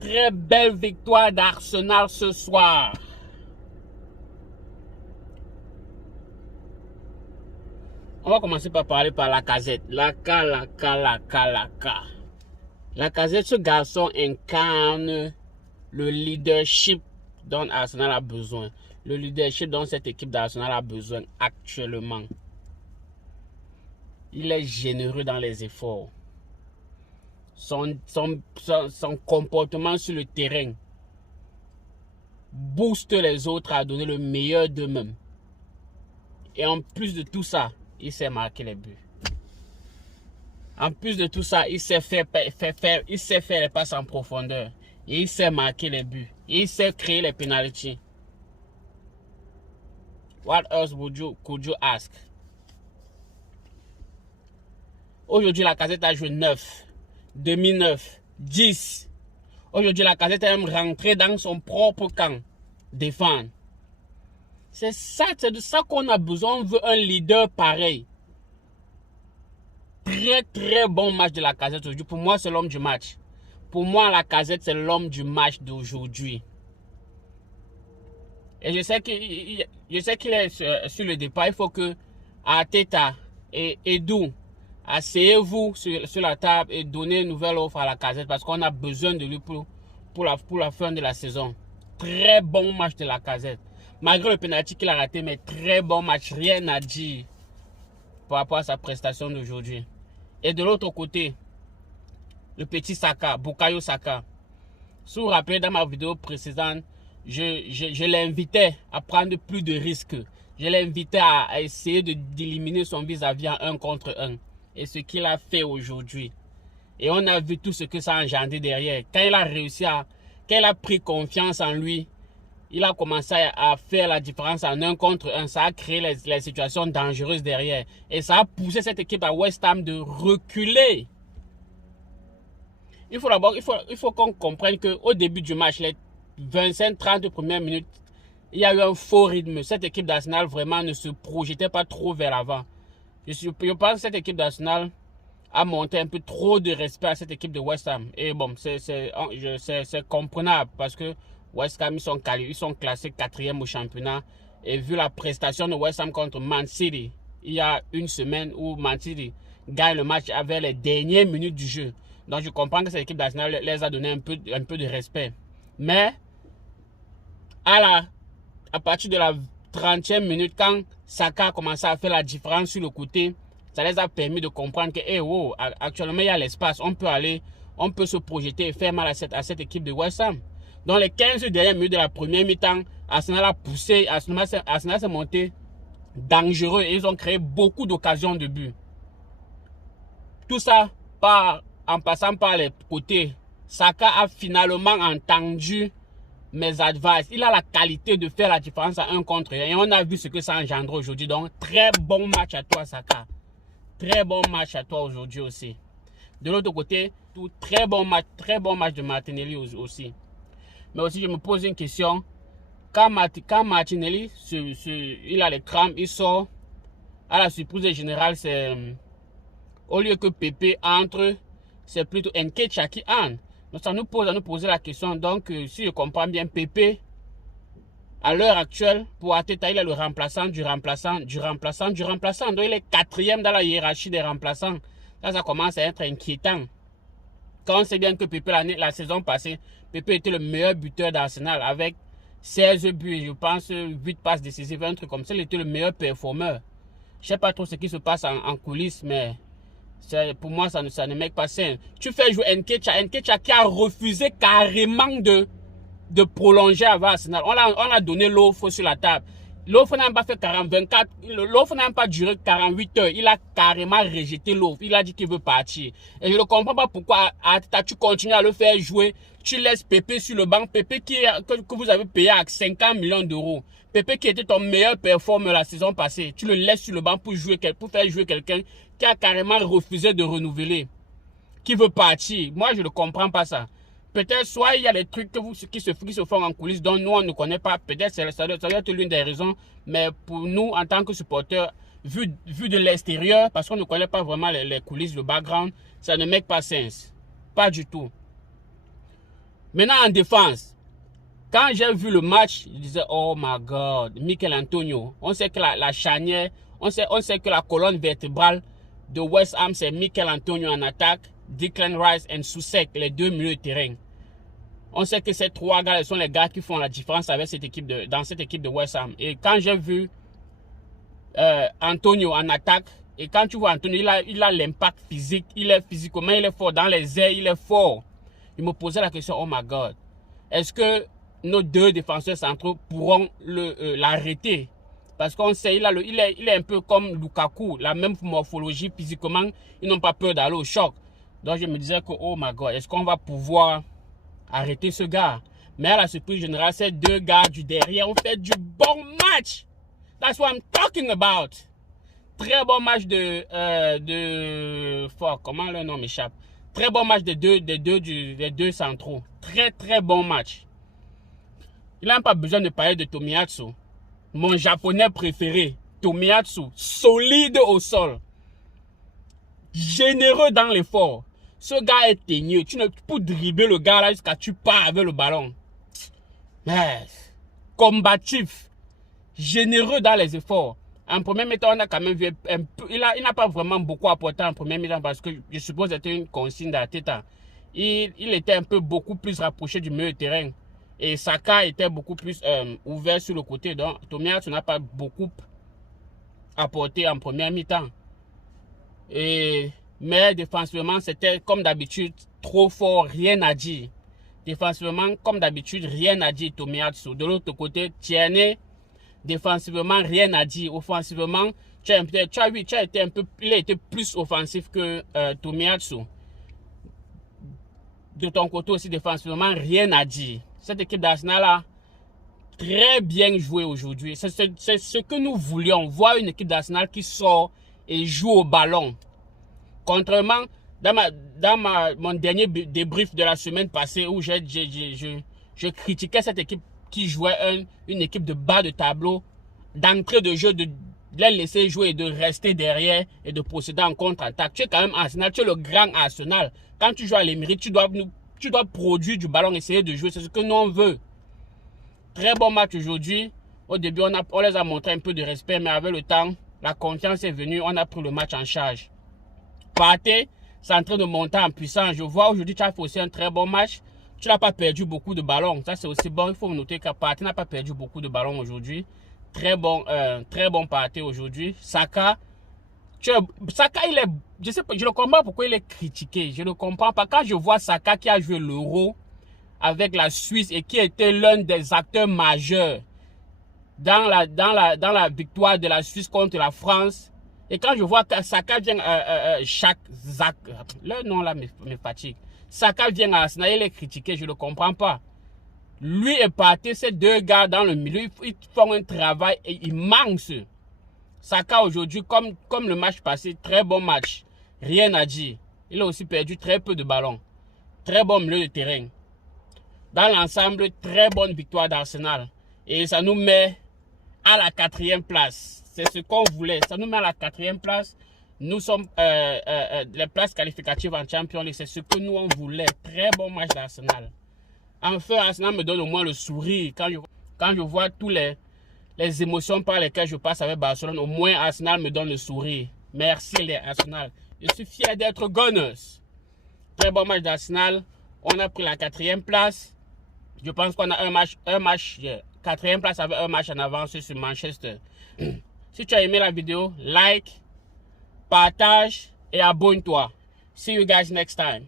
très belle victoire d'Arsenal ce soir. On va commencer par parler par Lacazette. Lacazette, ce garçon incarne le leadership dont Arsenal a besoin. Le leadership dont cette équipe d'Arsenal a besoin actuellement. Il est généreux dans les efforts. Son comportement sur le terrain booste les autres à donner le meilleur d'eux-mêmes. Et en plus de tout ça, il sait marquer les buts. En plus de tout ça, il sait faire les passes en profondeur. Et il sait marquer les buts. Et il sait créer les penalties. What else could you ask? Aujourd'hui, Lacazette a joué 9, demi-9, 10. Aujourd'hui, Lacazette aime rentrer dans son propre camp, défendre. C'est de ça qu'on a besoin. On veut un leader pareil. Très bon match de Lacazette aujourd'hui. Pour moi, c'est l'homme du match. Pour moi, Lacazette, c'est l'homme du match d'aujourd'hui. Et je sais qu'il est sur le départ. Il faut que Arteta et Edu, asseyez-vous sur la table et donnez une nouvelle offre à Lacazette parce qu'on a besoin de lui pour la fin de la saison. Très bon match de Lacazette. Malgré le penalty qu'il a raté, mais très bon match. Rien à dire par rapport à sa prestation d'aujourd'hui. Et de l'autre côté, le petit Saka, Bukayo Saka. Si vous vous rappelez, dans ma vidéo précédente, je l'invitais à prendre plus de risques. Je l'invitais à essayer d'éliminer son vis-à-vis en 1 contre 1. Et ce qu'il a fait aujourd'hui. Et on a vu tout ce que ça a engendré derrière. Quand il a réussi quand il a pris confiance en lui, il a commencé à faire la différence en 1 contre 1. Ça a créé les situations dangereuses derrière. Et ça a poussé cette équipe à West Ham de reculer. Il faut qu'on comprenne qu'au début du match, les 25-30 premières minutes, il y a eu un faux rythme. Cette équipe d'Arsenal vraiment ne se projetait pas trop vers l'avant. Je pense que cette équipe d'Arsenal a monté un peu trop de respect à cette équipe de West Ham. Et bon, c'est comprenable parce que West Ham, ils sont classés 4e au championnat. Et vu la prestation de West Ham contre Man City, il y a une semaine où Man City gagne le match avec les dernières minutes du jeu. Donc je comprends que cette équipe d'Arsenal les a donné un peu de respect. Mais à partir de la 30e minute, quand Saka a commencé à faire la différence sur le côté, ça les a permis de comprendre que actuellement il y a l'espace, on peut se projeter et faire mal à cette équipe de West Ham. Dans les 15 dernières minutes de la première mi-temps, Arsenal a poussé, Arsenal s'est monté dangereux et ils ont créé beaucoup d'occasions de but. Tout ça en passant par les côtés. Saka a finalement entendu mes advices. Il a la qualité de faire la différence à 1 contre 1 et on a vu ce que ça engendre aujourd'hui. Donc très bon match à toi Saka. Très bon match à toi aujourd'hui aussi. De l'autre côté, très bon match de Martinelli aussi. Mais aussi je me pose une question. Quand Martinelli, il a les crampes, il sort, à la surprise générale, c'est au lieu que Pepe entre, c'est plutôt Nketiah qui entre. Donc ça nous pose à nous poser la question. Donc si je comprends bien, Pepe, à l'heure actuelle, pour Arteta, il est le remplaçant du remplaçant. Donc il est 4e dans la hiérarchie des remplaçants. Là, ça commence à être inquiétant. Quand on sait bien que Pepe, la saison passée, Pepe était le meilleur buteur d'Arsenal avec 16 buts, je pense 8 passes décisives, un truc comme ça. Il était le meilleur performeur. Je ne sais pas trop ce qui se passe en coulisses, mais pour moi, ça ne make pas sens. Tu fais jouer Nketiah qui a refusé carrément de prolonger avec Arsenal. On a donné l'offre sur la table. L'offre n'a pas fait 24, l'offre n'a pas duré 48 heures. Il a carrément rejeté l'offre. Il a dit qu'il veut partir. Et je ne comprends pas pourquoi tu continues à le faire jouer. Tu laisses Pepe sur le banc. Pepe que vous avez payé à 50 millions d'euros. Pepe qui était ton meilleur performeur la saison passée. Tu le laisses sur le banc pour faire jouer quelqu'un qui a carrément refusé de renouveler. Qui veut partir. Moi, je ne comprends pas ça. Peut-être soit il y a des trucs qui se font en coulisses dont nous on ne connaît pas. Peut-être ça doit être l'une des raisons. Mais pour nous, en tant que supporters, vu de l'extérieur, parce qu'on ne connaît pas vraiment les coulisses, le background, ça ne make pas sens. Pas du tout. Maintenant, en défense, quand j'ai vu le match, je disais, oh my God, Mikel Antonio. On sait que la charnière, on sait que la colonne vertébrale de West Ham, c'est Mikel Antonio en attaque, Declan Rice et Soucek, les deux milieux de terrain. On sait que ces trois gars sont les gars qui font la différence avec dans cette équipe de West Ham. Et quand j'ai vu Antonio en attaque, et quand tu vois Antonio, il a l'impact physique, il est physiquement, il est fort dans les airs, il est fort. Il me posait la question, oh my God, est-ce que nos deux défenseurs centraux pourront l'arrêter? Parce qu'on sait, il est un peu comme Lukaku, la même morphologie physiquement, ils n'ont pas peur d'aller au choc. Donc je me disais que, oh my God, est-ce qu'on va pouvoir arrêter ce gars? Mais à la surprise générale, ces deux gars du derrière ont fait du bon match. That's what I'm talking about. Très bon match comment le nom m'échappe? Très bon match des deux centraux. Très bon match. Il n'a pas besoin de parler de Tomiyasu. Mon japonais préféré, Tomiyasu, solide au sol. Généreux dans l'effort. Ce gars est teigneux. Tu peux dribbler le gars là jusqu'à ce que tu pars avec le ballon. Yes. Combatif. Généreux dans les efforts. En premier mi-temps, on a quand même vu un peu. Il n'a pas vraiment beaucoup apporté en premier mi-temps parce que je suppose que c'était une consigne d'Arteta. Il était un peu beaucoup plus rapproché du milieu de terrain. Et Saka était beaucoup plus ouvert sur le côté. Donc, Tomiyasu n'a pas beaucoup apporté en première mi-temps. Mais défensivement, c'était comme d'habitude trop fort, rien à dire. Défensivement, comme d'habitude, rien à dire Tomiyasu. De l'autre côté, Tierney, défensivement, rien à dire. Offensivement, il a été plus offensif que Tomiyasu. De ton côté aussi, défensivement, rien à dire. Cette équipe d'Arsenal a très bien joué aujourd'hui. C'est ce que nous voulions, voir une équipe d'Arsenal qui sort et joue au ballon. Contrairement, dans mon dernier débrief de la semaine passée où je critiquais cette équipe qui jouait une équipe de bas de tableau, d'entrée de jeu, de les laisser jouer et de rester derrière et de procéder en contre-attaque. Tu es quand même Arsenal, tu es le grand Arsenal. Quand tu joues à l'Émirates, tu dois produire du ballon, essayer de jouer. C'est ce que nous on veut. Très bon match aujourd'hui. Au début, on les a montré un peu de respect, mais avec le temps, la confiance est venue. On a pris le match en charge. Partey, c'est en train de monter en puissance. Je vois aujourd'hui, tu as fait aussi un très bon match. Tu n'as pas perdu beaucoup de ballons. Ça, c'est aussi bon. Il faut noter que Partey n'a pas perdu beaucoup de ballons aujourd'hui. Très bon Partey aujourd'hui. Saka, je ne comprends pas pourquoi il est critiqué. Je ne comprends pas. Quand je vois Saka qui a joué l'Euro avec la Suisse et qui était l'un des acteurs majeurs dans la victoire de la Suisse contre la France. Et quand je vois que Saka vient le nom là me fatigue. Saka vient à Arsenal, il est critiqué, je ne comprends pas. Lui et Partey, ces deux gars dans le milieu, ils font un travail et ils manquent. Saka aujourd'hui, comme le match passé, très bon match. Rien à dire. Il a aussi perdu très peu de ballons. Très bon milieu de terrain. Dans l'ensemble, très bonne victoire d'Arsenal. Et ça nous met à la 4e place. C'est ce qu'on voulait. Ça nous met à la 4e place. Nous sommes les places qualificatives en Champions League. C'est ce que nous on voulait. Très bon match d'Arsenal. Enfin, Arsenal me donne au moins le sourire. Quand je vois tous les émotions par lesquelles je passe avec Barcelone, au moins Arsenal me donne le sourire. Merci les Arsenal. Je suis fier d'être Gunners. Très bon match d'Arsenal. On a pris la 4e place. Je pense qu'on a un match, 4e place avec un match en avance sur Manchester. Si tu as aimé la vidéo, like, partage et abonne-toi. See you guys next time.